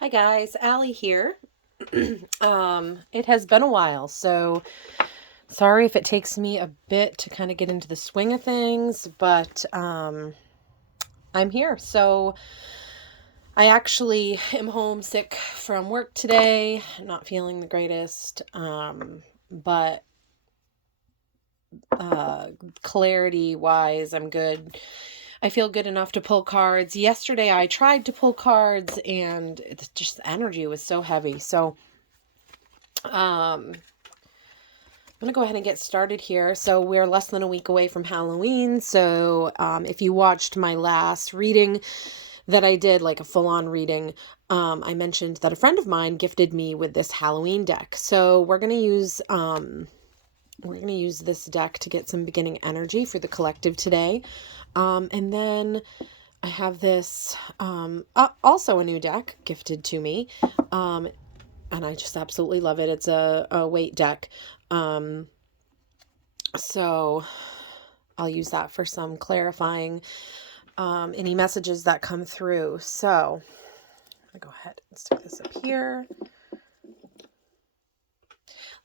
Hi guys, Allie here. It has been a while, so sorry if it takes me a bit to kind of get into the swing of things, but I'm here. So I actually am homesick from work today, not feeling the greatest, but clarity wise, I'm good. I feel good enough to pull cards. Yesterday I tried to pull cards and it's just the energy was so heavy. So I'm going to go ahead and get started here. So we're less than a week away from Halloween. So if you watched my last reading that I did, like a full-on reading, I mentioned that a friend of mine gifted me with this Halloween deck. So we're going to use this deck to get some beginning energy for the collective today. And then I have this also a new deck gifted to me. And I just absolutely love it. It's a Waite deck. So I'll use that for some clarifying any messages that come through. So I'm going to go ahead and stick this up here.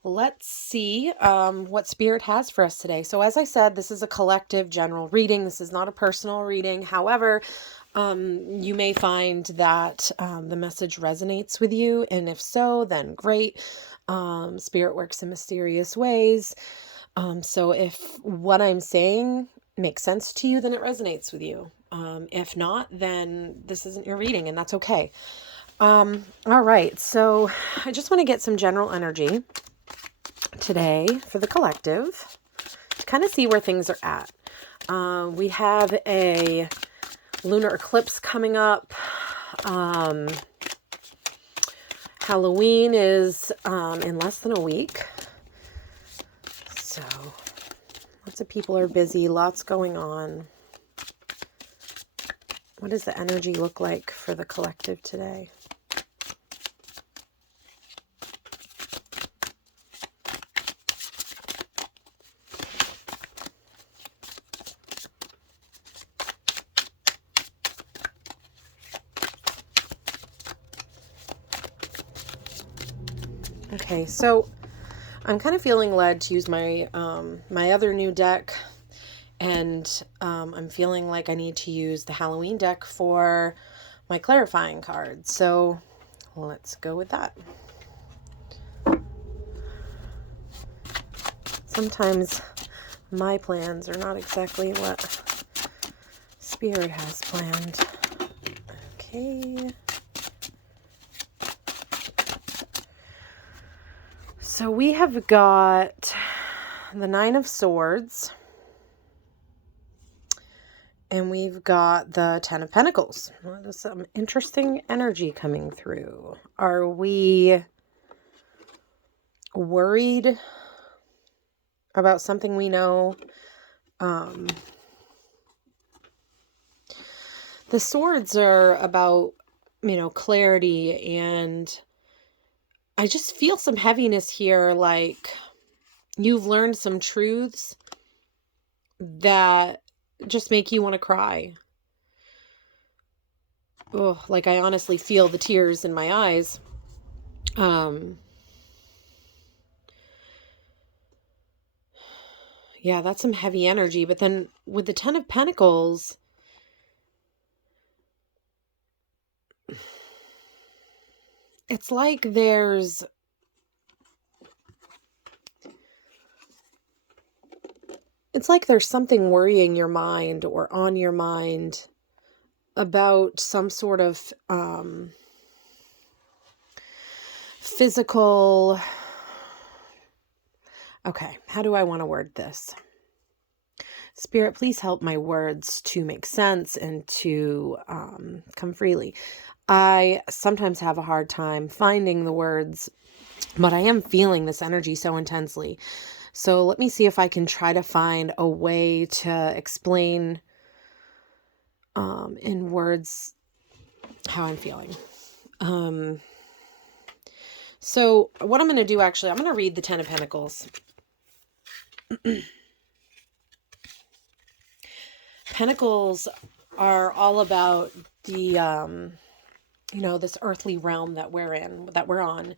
Let's see what Spirit has for us today. So as I said, this is a collective general reading. This is not a personal reading. However, you may find that the message resonates with you. And if so, then great. Spirit works in mysterious ways. So if what I'm saying makes sense to you, then it resonates with you. If not, then this isn't your reading, and that's okay. All right. So I just want to get some general energy today for the collective to kind of see where things are at. We have a lunar eclipse coming up. Halloween is in less than a week. So lots of people are busy, lots going on. What does the energy look like for the collective today? Okay, so I'm kind of feeling led to use my my other new deck, and I'm feeling like I need to use the Halloween deck for my clarifying cards. So let's go with that. Sometimes my plans are not exactly what Spirit has planned. Okay. So we have got the Nine of Swords, and we've got the Ten of Pentacles. Well, there's some interesting energy coming through. Are we worried about something we know? The swords are about, clarity, and I just feel some heaviness here, like you've learned some truths that just make you want to cry. Oh, like I honestly feel the tears in my eyes. Yeah, that's some heavy energy. But then with the Ten of Pentacles, it's like there's something worrying your mind or on your mind about some sort of physical. Okay, how do I want to word this? Spirit, please help my words to make sense and to come freely. I sometimes have a hard time finding the words, but I am feeling this energy so intensely. So let me see if I can try to find a way to explain in words how I'm feeling. So what I'm going to do, actually, I'm going to read the Ten of Pentacles. Pentacles are all about the this earthly realm that we're in, that we're on.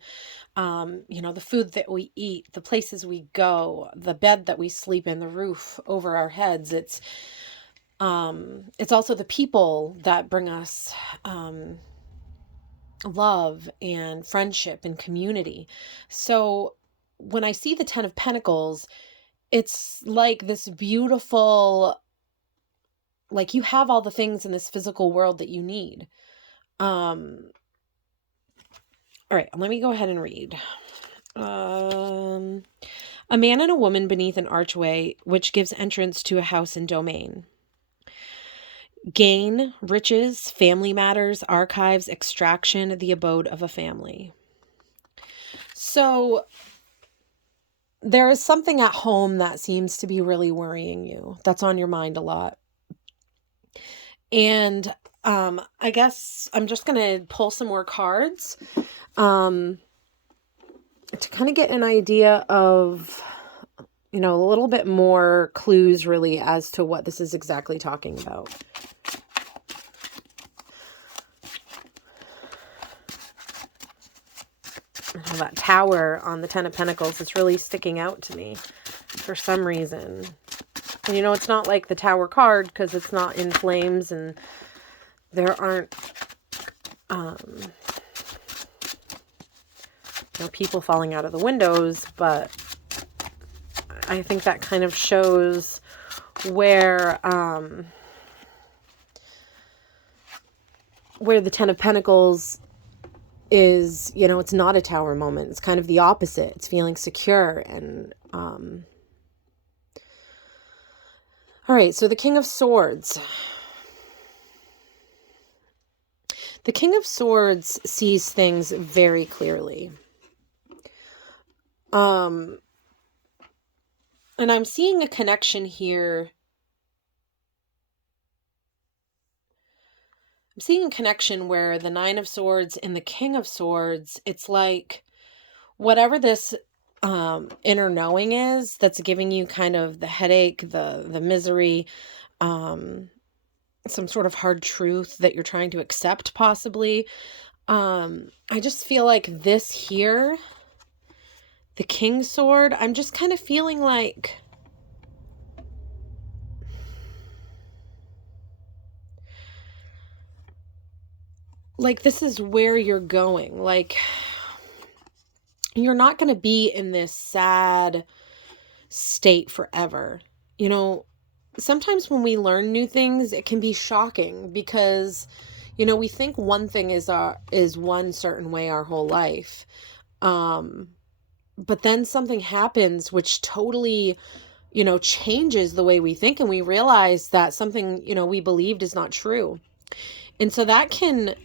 The food that we eat, the places we go, the bed that we sleep in, the roof over our heads. It's also the people that bring us love and friendship and community. So when I see the 10 of Pentacles, it's like this beautiful, like you have all the things in this physical world that you need. All right, let me go ahead and read. A man and a woman beneath an archway, which gives entrance to a house and domain. Gain, riches, family matters, archives, extraction, the abode of a family. So there is something at home that seems to be really worrying you. That's on your mind a lot. And I guess I'm just going to pull some more cards to kind of get an idea of, a little bit more clues really as to what this is exactly talking about. That Tower on the 10 of Pentacles is really sticking out to me for some reason. And it's not like the Tower card because it's not in flames and there aren't people falling out of the windows, but I think that kind of shows where the 10 of Pentacles is, it's not a Tower moment. It's kind of the opposite. It's feeling secure. And all right, so the King of Swords. The King of Swords sees things very clearly. And I'm seeing a connection here. I'm seeing a connection where the 9 of Swords and the King of Swords, it's like whatever this inner knowing is that's giving you kind of the headache, the misery, some sort of hard truth that you're trying to accept possibly. I just feel like this here, the King's Sword, I'm just kind of feeling like this is where you're going. Like, you're not going to be in this sad state forever. Sometimes when we learn new things, it can be shocking because, we think one thing is one certain way our whole life. But then something happens which totally, changes the way we think, and we realize that something, we believed is not true. And so that can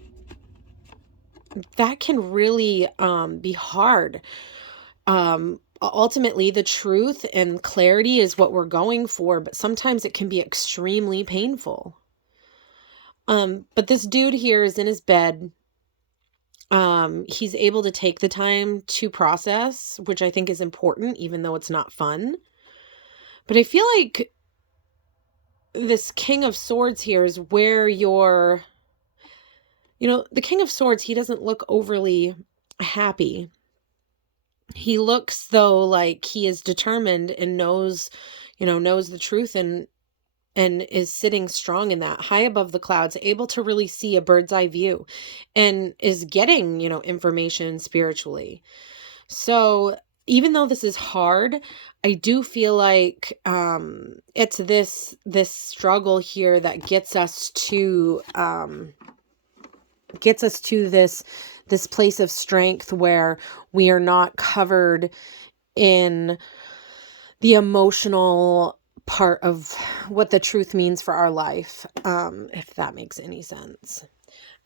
really be hard. Ultimately, the truth and clarity is what we're going for, but sometimes it can be extremely painful. But this dude here is in his bed. He's able to take the time to process, which I think is important, even though it's not fun. But I feel like this King of Swords here is where you're, the King of Swords, he doesn't look overly happy. He looks though like he is determined and knows the truth and is sitting strong in that, high above the clouds, able to really see a bird's eye view, and is getting, information spiritually. So even though this is hard, I do feel like it's this struggle here that gets us to this place of strength where we are not covered in the emotional part of what the truth means for our life, if that makes any sense.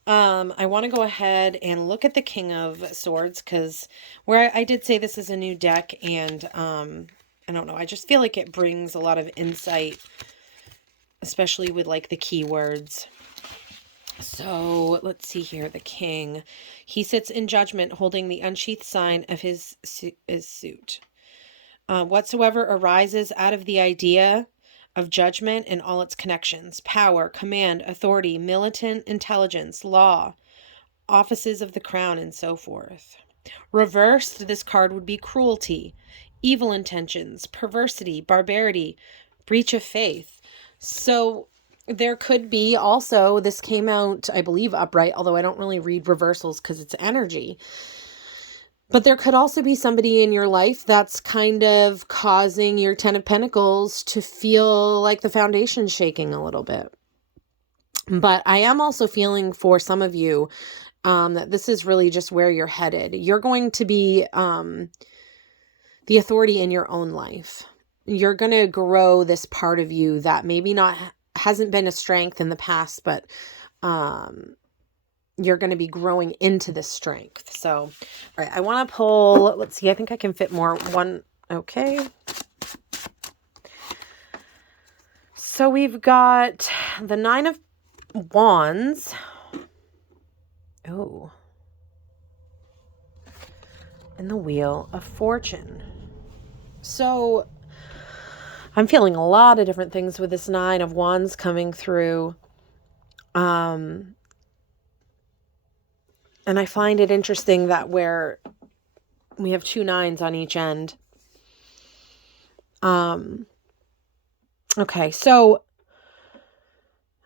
I want to go ahead and look at the King of Swords, because where I did say this is a new deck, and I don't know, I just feel like it brings a lot of insight, especially with like the keywords. So let's see here. The King, he sits in judgment holding the unsheathed sign of his suit. Whatsoever arises out of the idea of judgment and all its connections, power, command, authority, militant intelligence, law, offices of the crown, and so forth. Reversed, this card would be cruelty, evil intentions, perversity, barbarity, breach of faith. So there could be also, this came out, I believe, upright, although I don't really read reversals because it's energy. But there could also be somebody in your life that's kind of causing your Ten of Pentacles to feel like the foundation's shaking a little bit. But I am also feeling for some of you that this is really just where you're headed. You're going to be the authority in your own life. You're going to grow this part of you that maybe hasn't been a strength in the past, but you're going to be growing into this strength. So, all right, I want to pull, let's see, I think I can fit more. One, okay. So we've got the Nine of Wands. Oh. And the Wheel of Fortune. So I'm feeling a lot of different things with this Nine of Wands coming through. And I find it interesting that where we have 2 nines on each end. Okay, so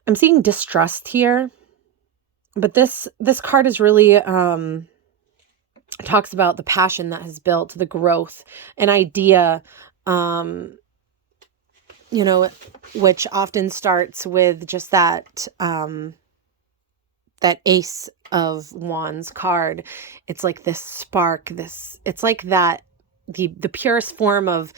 I'm seeing distrust here, but this card is really talks about the passion that has built, the growth, an idea, you know, which often starts with just that that Ace of Wands card. It's like this spark, it's like that the purest form of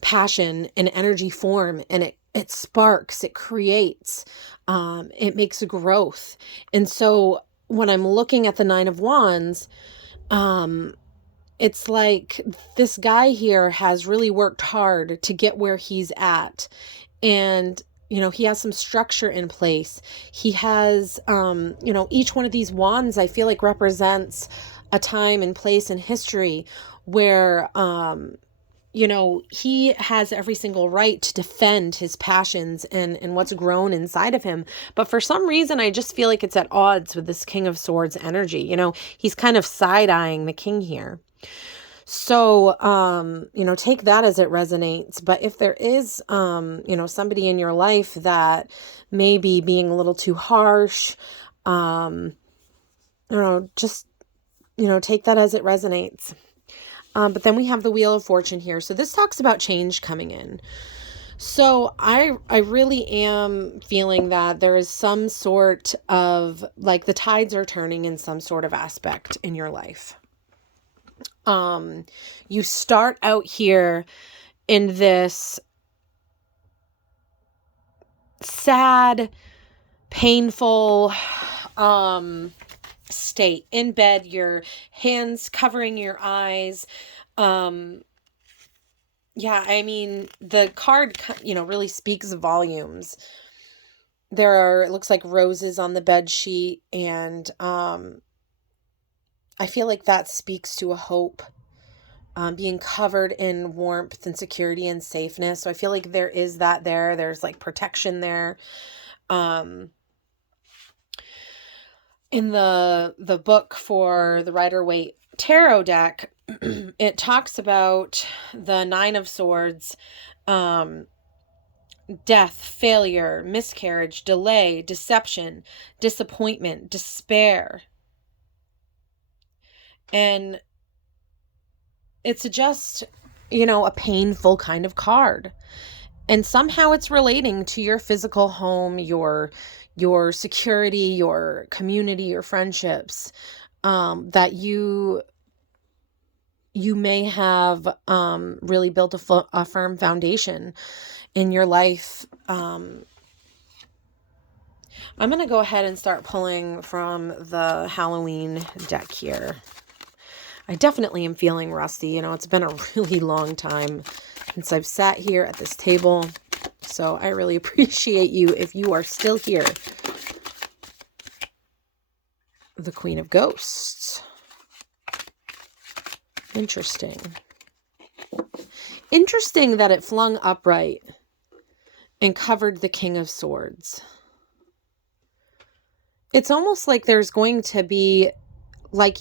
passion and energy form, and it sparks, it creates, it makes a growth. And so when I'm looking at the Nine of Wands, it's like this guy here has really worked hard to get where he's at. And, you know, he has some structure in place. He has, you know, each one of these wands, I feel like, represents a time and place in history where, you know, he has every single right to defend his passions and what's grown inside of him. But for some reason, I just feel like it's at odds with this King of Swords energy. You know, he's kind of side-eyeing the king here. So, you know, take that as it resonates. But if there is, you know, somebody in your life that may be being a little too harsh, you know, just, you know, take that as it resonates. But then we have the Wheel of Fortune here. So this talks about change coming in. So I really am feeling that there is some sort of, like, the tides are turning in some sort of aspect in your life. You start out here in this sad, painful, state in bed, your hands covering your eyes. Yeah, I mean, the card, you know, really speaks volumes. There are, it looks like, roses on the bed sheet, and I feel like that speaks to a hope, being covered in warmth and security and safeness. So I feel like there is that there. There's like protection there. In the book for the Rider Waite tarot deck, it talks about the Nine of Swords, death, failure, miscarriage, delay, deception, disappointment, despair. And it's just, you know, a painful kind of card. And somehow it's relating to your physical home, your security, your community, your friendships, that you may have really built a firm foundation in your life. I'm going to go ahead and start pulling from the Halloween deck here. I definitely am feeling rusty. You know, it's been a really long time since I've sat here at this table. So I really appreciate you if you are still here. The Queen of Ghosts. Interesting. Interesting that it flung upright and covered the King of Swords. it's almost like there's going to be, like,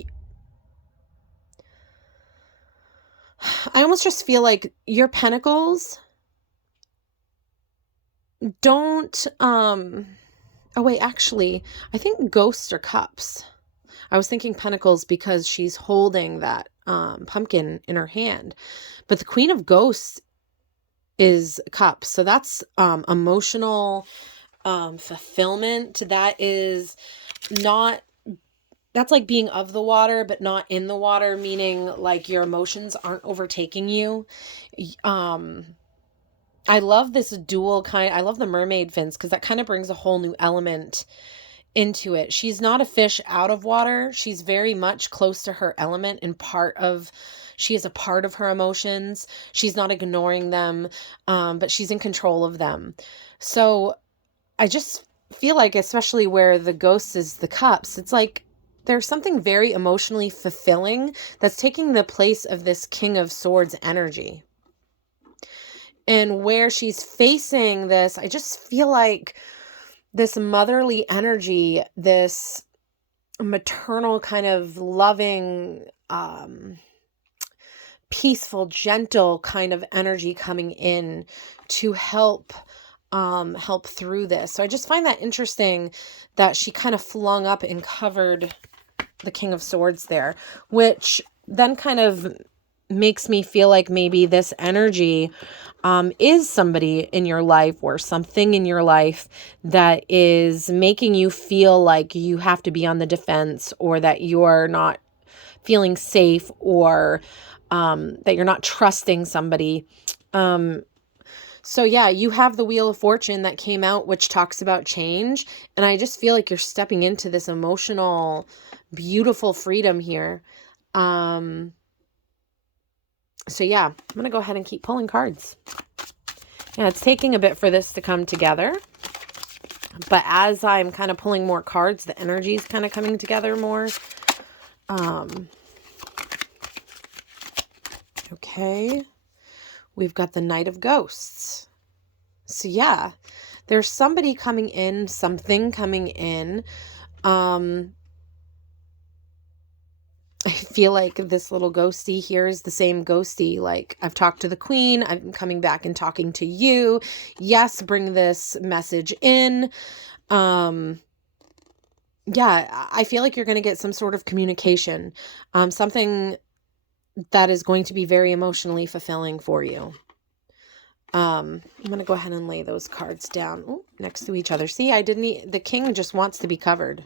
I almost just feel like your pentacles don't, oh wait, actually, I think ghosts are cups. I was thinking pentacles because she's holding that pumpkin in her hand. But the Queen of Ghosts is cups. So that's emotional fulfillment. That is not, that's like being of the water, but not in the water, meaning like your emotions aren't overtaking you. I love this dual kind. I love the mermaid fins because that kind of brings a whole new element into it. She's not a fish out of water. She's very much close to her element and she is a part of her emotions. She's not ignoring them, but she's in control of them. So I just feel like, especially where the ghost is the cups, it's like there's something very emotionally fulfilling that's taking the place of this King of Swords energy. And where she's facing this, I just feel like this motherly energy, this maternal kind of loving, peaceful, gentle kind of energy coming in to help through this. So I just find that interesting that she kind of flung up and covered the King of Swords there, which then kind of makes me feel like maybe this energy is somebody in your life or something in your life that is making you feel like you have to be on the defense, or that you're not feeling safe, or that you're not trusting somebody. So yeah, you have the Wheel of Fortune that came out, which talks about change. And I just feel like you're stepping into this emotional, beautiful freedom here. So yeah, I'm going to go ahead and keep pulling cards. Yeah, it's taking a bit for this to come together. But as I'm kind of pulling more cards, the energy is kind of coming together more. Okay. We've got the Knight of Ghosts. So yeah, there's somebody coming in, something coming in. I feel like this little ghosty here is the same ghosty. Like, I've talked to the Queen. I'm coming back and talking to you. Yes, bring this message in. Yeah, I feel like you're going to get some sort of communication. Something that is going to be very emotionally fulfilling for you. I'm going to go ahead and lay those cards down next to each other. See, the King just wants to be covered.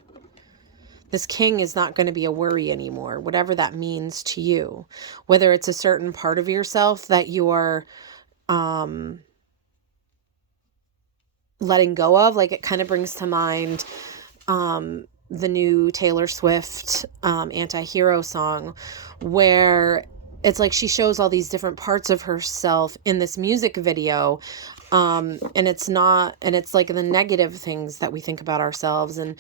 This King is not going to be a worry anymore, whatever that means to you. Whether it's a certain part of yourself that you're letting go of. Like, it kind of brings to mind the new Taylor Swift Anti-Hero song, where it's like she shows all these different parts of herself in this music video. And it's like the negative things that we think about ourselves. And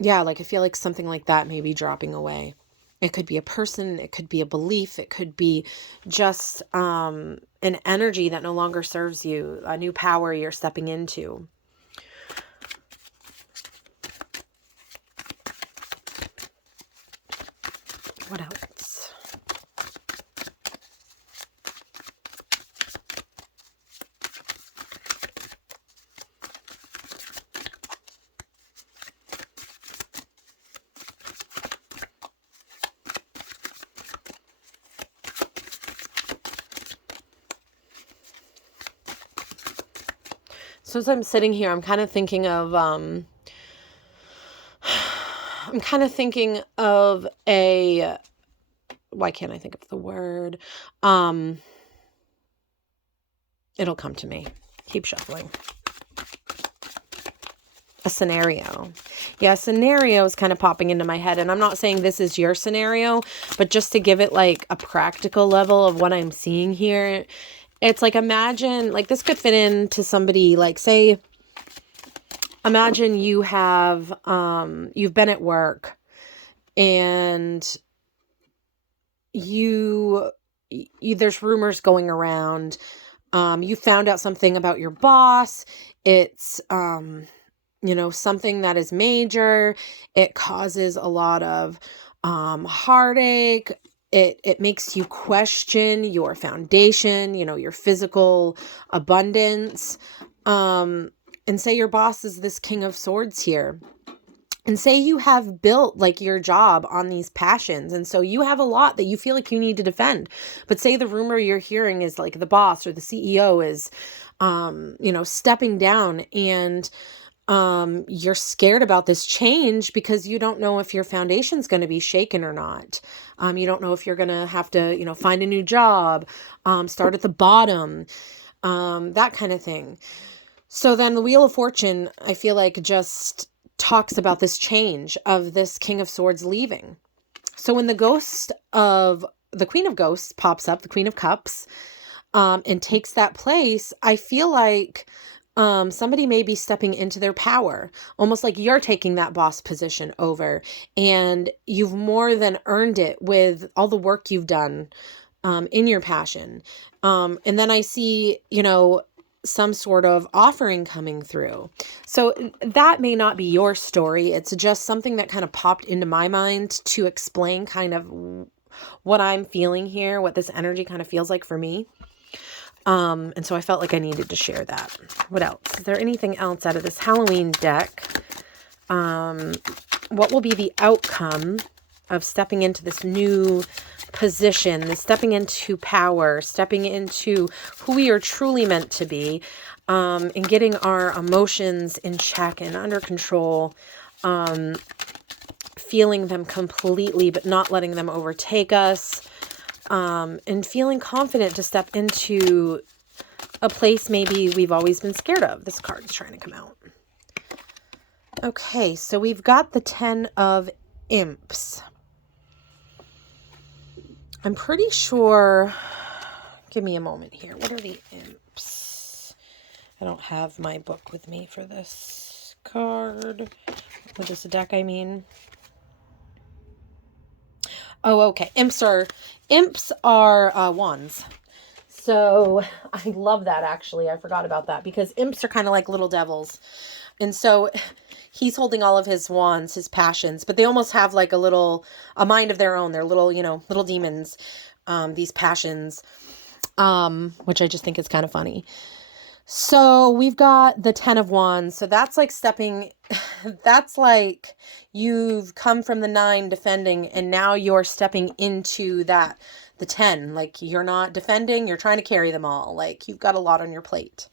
yeah, like I feel like something like that may be dropping away. It could be a person, it could be a belief, it could be just an energy that no longer serves you, a new power you're stepping into. What else? So as I'm sitting here, I'm kind of thinking of why can't I think of the word? It'll come to me. Keep shuffling. A scenario. Yeah, scenario is kind of popping into my head, and I'm not saying this is your scenario, but just to give it like a practical level of what I'm seeing here. It's like, imagine, like this could fit into somebody, like say, imagine you have, you've been at work and there's rumors going around. You found out something about your boss. It's, something that is major. It causes a lot of heartache. It makes you question your foundation, your physical abundance. And say your boss is this King of Swords here. And say you have built like your job on these passions. And so you have a lot that you feel like you need to defend. But say the rumor you're hearing is like the boss or the CEO is, stepping down, and you're scared about this change because you don't know if your foundation's going to be shaken or not. You don't know if you're going to have to, find a new job, start at the bottom, that kind of thing. So then the Wheel of Fortune, I feel like, just talks about this change of this King of Swords leaving. So when the Queen of Ghosts pops up, the Queen of Cups, and takes that place, I feel like somebody may be stepping into their power, almost like you're taking that boss position over, and you've more than earned it with all the work you've done in your passion. And then I see, some sort of offering coming through. So that may not be your story. It's just something that kind of popped into my mind to explain kind of what I'm feeling here, what this energy kind of feels like for me. And so I felt like I needed to share that. What else? Is there anything else out of this Halloween deck? What will be the outcome of stepping into this new position, this stepping into power, stepping into who we are truly meant to be, and getting our emotions in check and under control, feeling them completely, but not letting them overtake us, and feeling confident to step into a place maybe we've always been scared of. This card is trying to come out. Okay, so we've got the 10 of Imps. I'm pretty sure, give me a moment here. What are the Imps? I don't have my book with me for this card. With this deck, I mean. Oh, okay. Imps are wands. So I love that, actually. I forgot about that because imps are kind of like little devils. And so he's holding all of his wands, his passions, but they almost have like a mind of their own. They're little, little demons, these passions, which I just think is kind of funny. So we've got the 10 of Wands. So that's like that's like you've come from the 9 defending, and now you're stepping into the 10. Like you're not defending, you're trying to carry them all. Like you've got a lot on your plate.